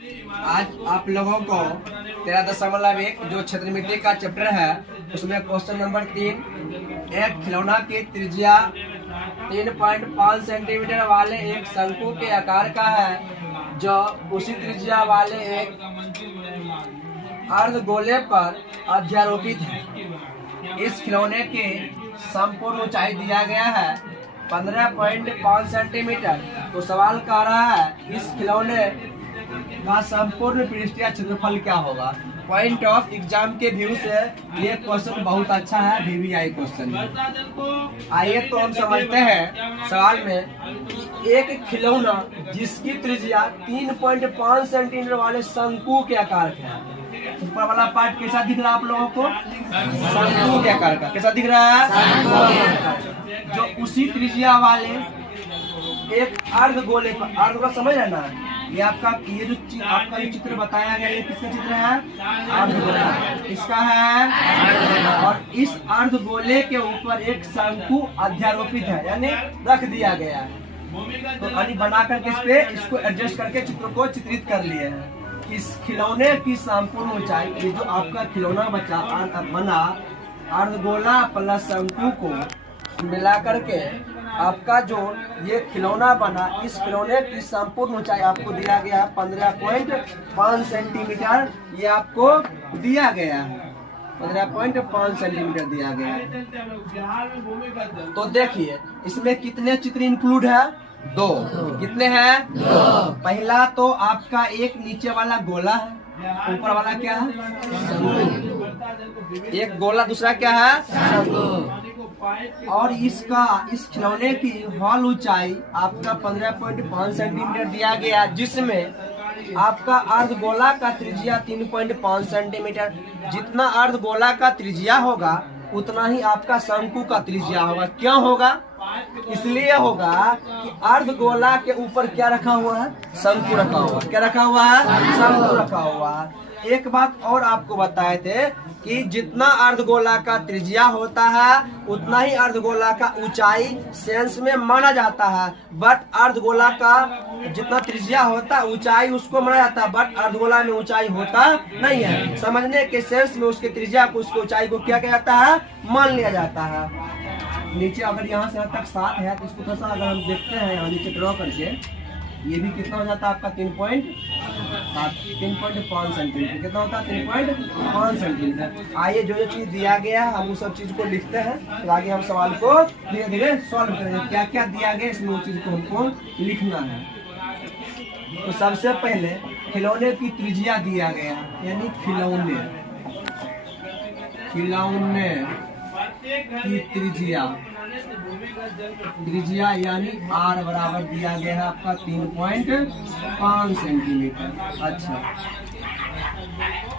आज आप लोगों को 13.1 जो क्षेत्रमिति का चैप्टर है उसमें क्वेश्चन नंबर 3, एक खिलौना की त्रिज्या 3.5 सेंटीमीटर वाले एक शंकु के आकार का है जो उसी त्रिज्या वाले एक अर्धगोले पर अध्यारोपित है। इस खिलौने की संपूर्ण ऊंचाई दिया गया है 15.5 सेंटीमीटर। तो सवाल कर रहा है इस खिलौने का संपूर्ण पृष्ठीय क्षेत्रफल क्या होगा। पॉइंट ऑफ एग्जाम के व्यू से ये क्वेश्चन बहुत अच्छा है, VVI क्वेश्चन है। आइए तो हम समझते हैं सवाल में कि एक खिलौना जिसकी त्रिज्या 3.5 सेंटीमीटर वाले शंकु के आकार का है। ऊपर वाला पार्ट कैसा दिख रहा है आप लोगों को? शंकु के आकार का। कैसा दिख रहा है? जो उसी त्रिज्या वाले एक अर्धगोले पर, अर्धगोला समझ है ना, ये आपका ये जो आपका ये चित्र बताया गया ये किसका चित्र है? अर्धगोला इसका है। और इस अर्धगोले के ऊपर एक शंकु अध्यारोपित है यानी रख दिया गया है। तो यानी बना करके इस पे इसको एडजस्ट करके चित्र को चित्रित कर लिए हैं। इस खिलौने की संपूर्ण ऊंचाई, ये जो आपका खिलौना बना अर्धगोला प्लस शंकु को मिला करके आपका जो ये खिलौना बना, इस खिलौने की संपूर्ण ऊंचाई आपको दिया गया है 15.5 सेंटीमीटर। ये आपको दिया गया है 15.5 सेंटीमीटर दिया गया है। तो देखिए इसमें कितने चित्र इंक्लूड है? 2। कितने हैं? 2। पहला तो आपका एक नीचे वाला गोला है, ऊपर वाला क्या है? एक गोला, दूसरा क्या है? और इसका इस खिलौने की हॉल ऊंचाई आपका 15.5 सेंटीमीटर दिया गया, जिसमें आपका अर्धगोला का त्रिज्या 3.5 सेंटीमीटर। जितना अर्धगोला का त्रिज्या होगा उतना ही आपका शंकु का त्रिज्या होगा। क्यों होगा? इसलिए होगा कि अर्धगोला के ऊपर क्या रखा हुआ है? शंकु रखा हुआ। क्या रखा हुआ है? शंकु रखा हुआ है। एक बात और आपको बताए थे कि जितना अर्धगोला का त्रिज्या होता है उतना ही अर्धगोला का ऊंचाई सेंस में माना जाता है। बट अर्धगोला का जितना त्रिज्या होता है ऊंचाई उसको माना जाता है, बट अर्धगोला में ऊंचाई होता नहीं है। समझने के सेंस में उसके त्रिज्या को, उसकी ऊंचाई को क्या किया जाता है? मान लिया जाता है। नीचे अगर यहाँ से यहाँ तक 7 है तो इसको थोड़ा सा अगर हम देखते हैं यहाँ नीचे ड्रॉ करके, ये भी कितना हो जाता है आपका 3.5 सेंटीमीटर। कितना होता है? 3.5 सेंटीमीटर। आइए जो चीज दिया गया है हम उस सब चीज को लिखते हैं, फिर आगे हम सवाल को धीरे धीरे सॉल्व करेंगे। क्या क्या दिया गया इसमें उस चीज को हमको लिखना है। तो सबसे पहले खिलौने की त्रिज्या दिया गया है, यानी खिलौने की त्रिज्या यानी R बराबर दिया गया है आपका 3.5 सेंटीमीटर। अच्छा,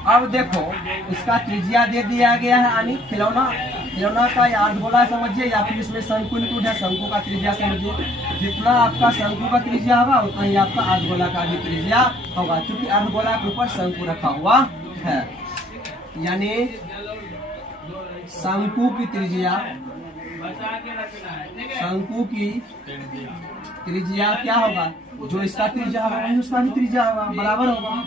अब देखो इसका त्रिज्या दे दिया गया है, यानी खिलौना का अर्धगोला समझिए या फिर इसमें शंकु इंक्लूड है, शंकु का त्रिज्या समझिए। जितना आपका शंकु का त्रिज्या होगा उतना ही आपका अर्धगोला का भी त्रिज्या होगा, क्योंकि अर्धगोला के ऊपर शंकु रखा हुआ है। यानी शंकु की त्रिज्या क्या होगा? जो इसका त्रिज्या होगा वही उसका भी त्रिज्या होगा, बराबर होगा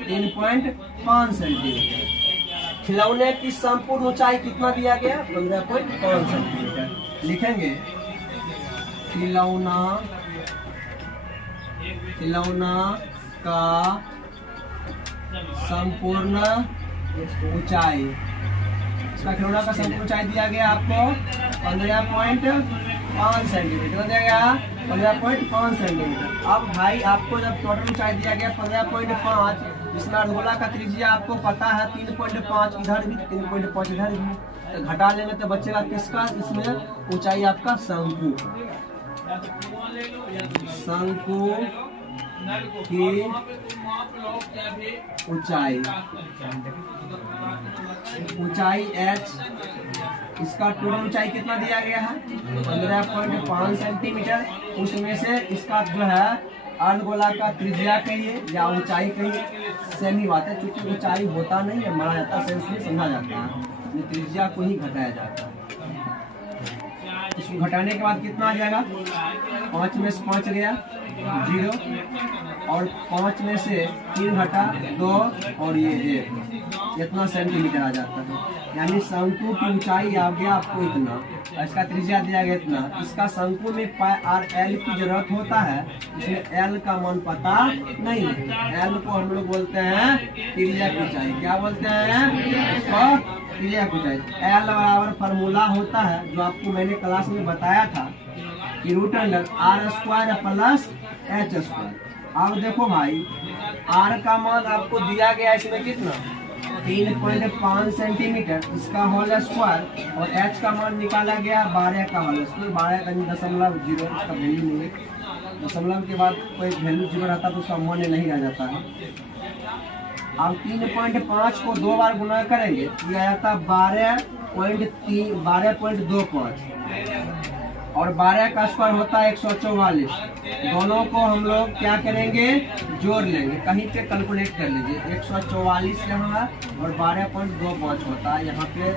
3.5 सेंटीमीटर। खिलौने की संपूर्ण ऊंचाई कितना दिया गया? 15.5 सेंटीमीटर। लिखेंगे खिलौना का संपूर्ण ऊंचाई, इसका खिलौना का संपूर्ण ऊंचाई दिया गया आपको 15.5 सेंटीमीटर दिया गया 15.5 सेंटीमीटर। अब भाई आपको जब टोटल ऊंचाई दिया गया 15.5, जिसमें अर्धगोला का त्रिज्या आपको पता है 3.5, इधर भी 3.5 इधर भी, तो घटा लेंगे तो बचेगा किसका? इसमें ऊंचाई आपका शंकु की ऊंचाई h, इसका टोटल ऊंचाई कितना दिया गया है? 15.5 सेंटीमीटर। उसमें से इसका जो है अर्धगोला का त्रिज्या कहिए या ऊंचाई कहिए, सेम ही बात है, क्योंकि ऊंचाई होता नहीं है, माना जाता है, सेंस में समझा जाता है, त्रिज्या को ही घटाया जाता है। इसको घटाने के बाद कितना आ जाएगा? 5 में से 5 गया 0 और 5 में से 3 घटा 2 और ये 1, इतना सेंटीमीटर आ जाता है। यानी शंकु की ऊंचाई आ गया आपको इतना, इसका त्रिज्या दिया गया इतना। इसका शंकु में पाई आर एल की जरूरत होता है, इसमें एल का मान पता नहीं है। एल को हम लोग बोलते हैं त्रिज्या की ऊंचाई। क्या बोलते हैं इसको? त्रिज्या की ऊंचाई। एल बराबर फार्मूला होता है जो आपको मैंने क्लास में बताया था कि root under R square plus H square. अब देखो भाई, आर का मान आपको दिया गया इसमें कितना, 3.5 सेंटीमीटर, इसका होल स्क्वायर, और एच का मान निकाला गया 12 का होल स्क्वायर। 12.0, इसका वैल्यू नहीं है। दशमलव के बाद कोई वैल्यू 0 रहता तो उसका मान नहीं रह जाता है। अब 3.5 को 2 बार गुना करेंगे, ये आ जाता 12.25 और 12 का स्क्वायर होता है 144। दोनों को हम लोग क्या करेंगे, जोड़ लेंगे। कहीं पे कैलकुलेट कर लीजिए, 144 यहाँ और 12.25 होता है यहाँ पे,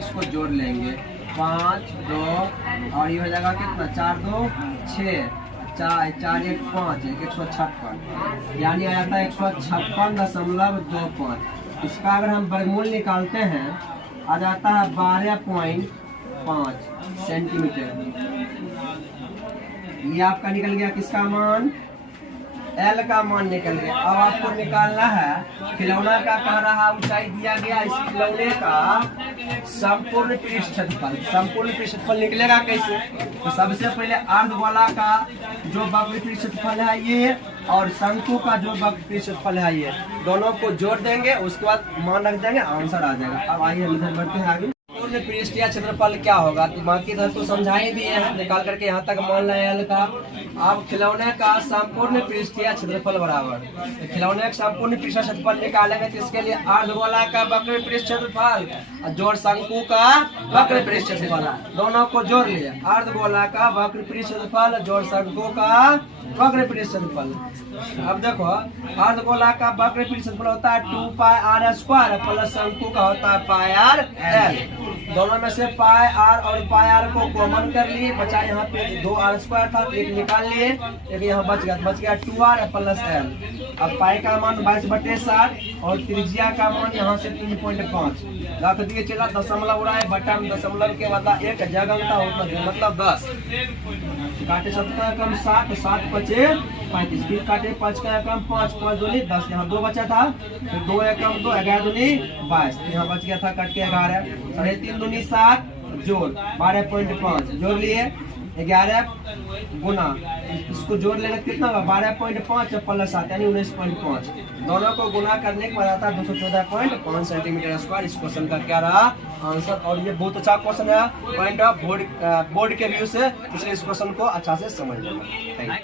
इसको जोड़ लेंगे। 5, 2 और ये हो जाएगा कितना, 4, 2, 6, 4, 1, 5, 156, यानी आ जाता है 156.25। इसका अगर हम वर्गमूल निकालते हैं आ जाता है 12.5 सेंटीमीटर। ये आपका निकल गया किसका मान, एल का मान निकल गया। अब आपको निकालना है खिलौना का, कह रहा ऊंचाई दिया गया, इस खिलौने का संपूर्ण पृष्ठ क्षेत्रफल। संपूर्ण पृष्ठ क्षेत्रफल निकलेगा कैसे, तो सबसे पहले अर्धगोला का जो वक्र पृष्ठ क्षेत्रफल है ये, और शंकु का जो वक्र पृष्ठ क्षेत्रफल है ये, दोनों को जोड़ देंगे, उसके बाद मान रख देंगे, आंसर आ जाएगा। अब आइए हम इधर बढ़ते हैं आगे। पूर्ण पृष्ठीय क्षेत्रफल क्या होगा, तो बाकी इधर तो समझा ही दिए हैं, निकाल करके यहाँ तक मान लिया एल का। अब खिलौने का संपूर्ण पृष्ठीय क्षेत्रफल बराबर, तो खिलौने का संपूर्ण पृष्ठीय क्षेत्रफल निकालेंगे तो इसके लिए अर्धगोला का वक्र पृष्ठ क्षेत्रफल जोड़ शंकु का वक्र पृष्ठ क्षेत्रफल, दोनों को जोड़ लिए। अर्धगोला का वक्र पृष्ठ क्षेत्रफल जोड़ शंकु का वक्र पृष्ठ क्षेत्रफल। अब देखो, अर्धगोला का वक्र पृष्ठ क्षेत्रफल होता है 2 पाई आर स्क्वायर प्लस शंकु का होता है पाई आर एल। दोनों में से पाई आर और पाई आर को कॉमन कर लिए, बचा यहाँ पे 2 आर स्क्वायर था, एक निकाल लिए, एक यहाँ बच गया 2r प्लस एल। अब पाई का मान 22/60 और त्रिज्या का मान यहाँ से 3.5 रख दिए। चला दशमलव उड़ा है, बटा में दशमलव के बाद एक जगह मतलब 10 काटे 7 कम 7, 7 5 35, फिर काटे 5 का कम 5, 5 दूनी 10, यहाँ 2 बचा था, फिर 2 कम 2, 11 दूनी 22, यहाँ बच गया था कट के 11, 3.5 दूनी 7 जोड़ 12.5 जोड़ लिए 11 गुना, इसको जोड़ लेना कितना होगा 12.5 प्लस 7 यानी 19.5। दोनों को गुना करने के बाद आता है 214.5 सेंटीमीटर स्क्वायर। इस क्वेश्चन का क्या रहा आंसर, और ये बहुत अच्छा क्वेश्चन है पॉइंट ऑफ बोर्ड के व्यू से, इसलिए इस क्वेश्चन को अच्छा से समझ लेना।